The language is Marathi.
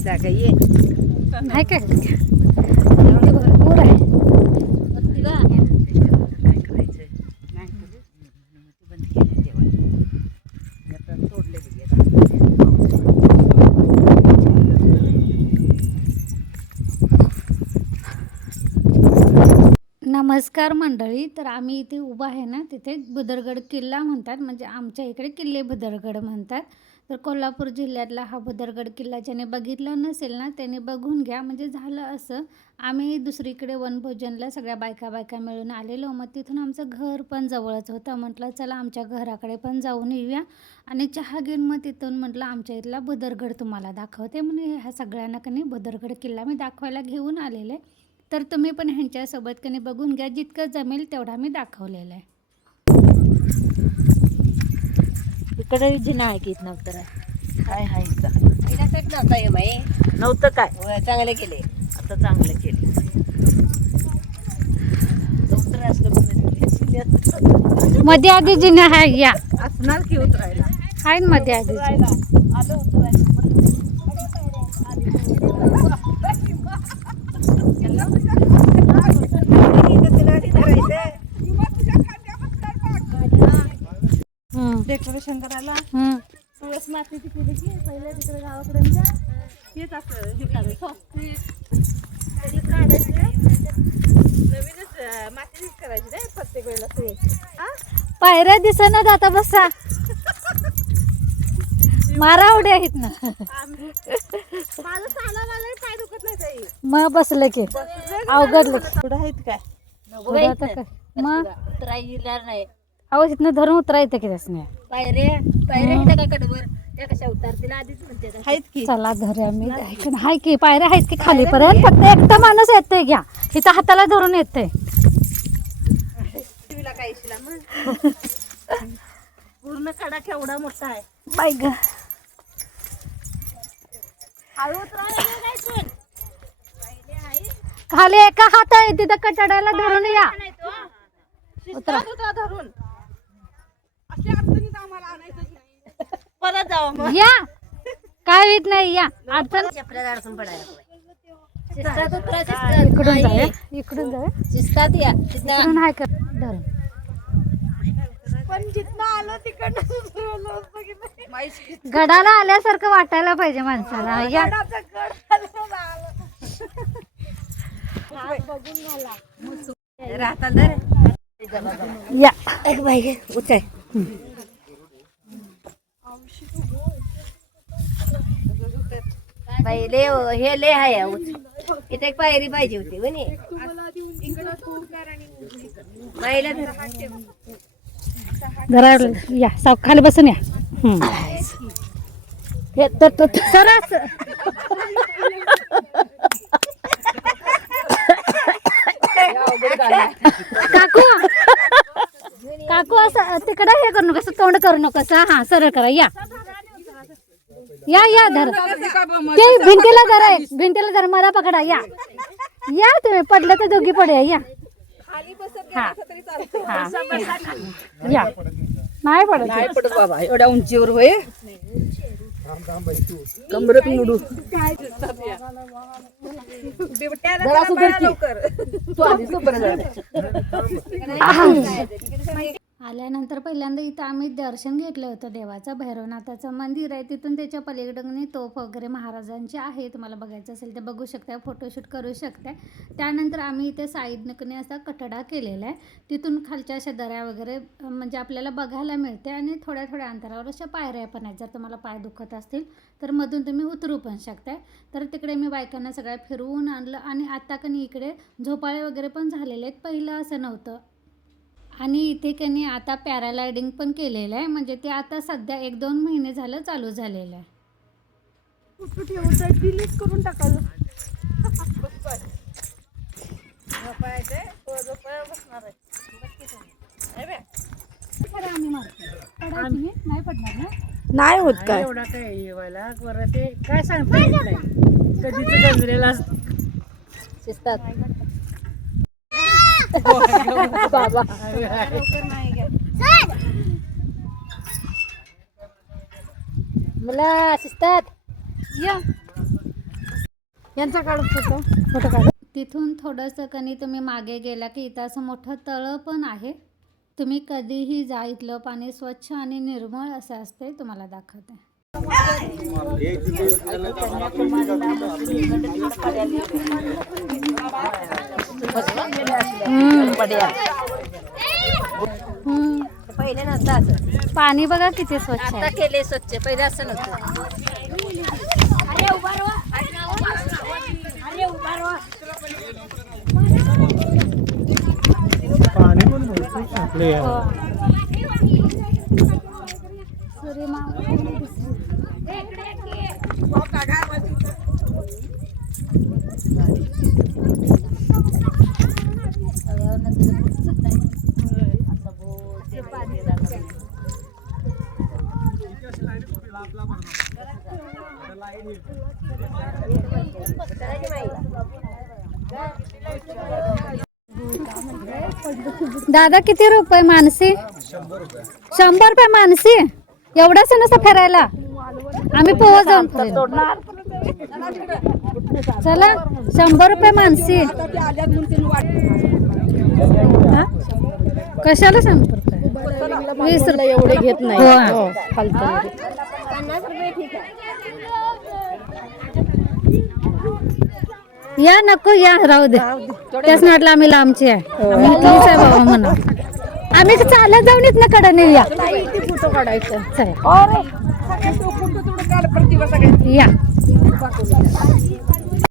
जागा ये नाही काय भरपूर आहे. काय करायचं नाही बंद केलं जेवण आता सोडले नमस्कार मंडळी. तर आम्ही इथे उभा आहे ना, तिथे भुदरगड किल्ला म्हणतात, म्हणजे आमच्या इकडे किल्ले भुदरगड म्हणतात. तर कोल्हापूर जिल्ह्यातला हा भुदरगड किल्ला ज्याने बघितला नसेल ना त्याने बघून घ्या. म्हणजे झालं असं, आम्ही दुसरीकडे वनभोजनला सगळ्या बायका मिळून आलेलो. मग तिथून आमचं घर पण जवळच होतं. म्हटलं चला आमच्या घराकडे पण जाऊन येऊया आणि चहा घेऊन मग तिथून म्हटलं आमच्या इथला भुदरगड तुम्हाला दाखवते. म्हणजे ह्या सगळ्यांना कनी भुदरगड किल्ला मी दाखवायला घेऊन आलेले. तर तुम्ही पण ह्यांच्यासोबत कनी बघून घ्या. जितकं जमेल तेवढा मी दाखवलेला आहे. इकडे जिना आहे की नव्हतं काय आहे नव्हतं काय चांगले केले आता चांगलं केले नव्हतं असलं मध्ये आधी जिना आहे या असणार की उतरायला आहे ना मध्ये आधी आलं उतरायला डेकोरेशन करायला तुळस मातीची केली की पहिल्या तिकडे गावाकडे हेच असं हे काढायचं नवीनच मातीचीच करायची नाही प्रत्येक वेळेला तुळस पायऱ्या दिसना जाता बसा मारा उड्या आहेत ना. माझं साला मला पाय दुखत नाही ताई मग बसलं की अवघडलं थोडं आहेत काय मग उतरायला नाही अहो तिथनं धरून उतरायचं की त्यासने पायऱ्या इथं का कडवर त्या कशा उतारतील आधीच म्हणते आहेत की चला धरूया मी हाय की पायऱ्या आहेत की खालीपर्यंत. फक्त एकटा माणूस येतंय घ्या तिथं हाताला धरून येतंय. टीव्हीला काय शिला मग पूर्ण कडा केवढा मोठा आहे बाय ग. हळू उतरायला जायचं खाली एका हात आहे तिथं कटड्याला धरून या. उतरा धरून अशा अडचणीत आम्हाला आणायचंच नाही परत जाऊ मग या काय होत नाही या अडचण आपल्याला अडचण पडायला इकडून जाऊया इकडून जाऊया शिस्तात या इकडून हाय कर धरून पण जिथनं आलं तिकडनं गडाला आल्यासारखं वाटायला पाहिजे माणसाला. या राहतात या बाई उठाय बाई ले हे ले आहे इथे एक पायरी पाहिजे होती म्हणे बाईला जरा या साव खाली बसून या. सरस काकू काकू असं तिकडं हे करू नका तोंड करू नका. हा सरळ करा या या धर ते भिंतीला धरा भिंतीला धर मला पकडा या या तुम्ही पडलं तर दोघी पडूया या. या नाही पडत बाबा एवढ्या उंचीवर होय कमरत मुडू आल्यानंतर पहिल्यांदा इथं आम्ही दर्शन घेतलं होतं देवाचं. भैरवनाथाचं मंदिर आहे. तिथून त्याच्या पलीकडे तोफ वगैरे महाराजांची आहे. तुम्हाला बघायचं असेल तर बघू शकता, फोटोशूट करू शकता. त्यानंतर आम्ही इथे साईडने असा कटडा केलेला आहे. तिथून खालच्या अशा दऱ्या वगैरे म्हणजे आपल्याला बघायला मिळते आणि थोड्या थोड्या अंतरावर अशा पायऱ्या पण आहेत. जर तुम्हाला पाय दुखत असतील तर मधून तुम्ही उतरू पण शकताय. तर तिकडे मी बायकांना सगळ्या फिरवून आणलं आणि आता कनी इकडे झोपाळे वगैरे पण झालेले आहेत. पहिलं असं नव्हतं. आणि इथे कनी आता पॅराग्लायडिंग पण केलेलं आहे. म्हणजे ते आता सध्या 1-2 महिने झालं चालू झालेलं आहे. डिलीट करून टाकायला नाही पडणार ना नाही होत काय एवढा काय येवायला बरं ते काय सांगता येत नाही कधीच गंजलेला असतो शिस्तात बाबा मला शिस्तात या यांचा काढून फोटो काढ. तिथून थोडंसं कणी तुम्ही मागे गेला की इथं असं मोठं तळं पण आहे. तुम्ही कधीही जा, इथलं पाणी स्वच्छ आणि निर्मळ असं असते. तुम्हाला दाखवते. पहिले नव्हतं असं, पाणी बघा किती स्वच्छ आता आहे. केले स्वच्छ, पहिले असं नव्हतं. पाणी पण भरपूर आपले दादा किती रुपये मानसी? 100 रुपये मानसी. एवढंच नसतं फिरायला. आम्ही पोहा जाऊन फिरेल. चला 100 रुपये मानसी. हा? कशाला 100 रुपये? 20 रुपये एवढे घेत नाही. हो. फालतू. या नको या राहू दे. त्याच म्हटलं आम्ही लांबची आहे. आम्ही इथलीच आहे बाबा म्हणा. आम्ही चालत जाऊन इथनं कडे या. फोटो काढायचं. चला या.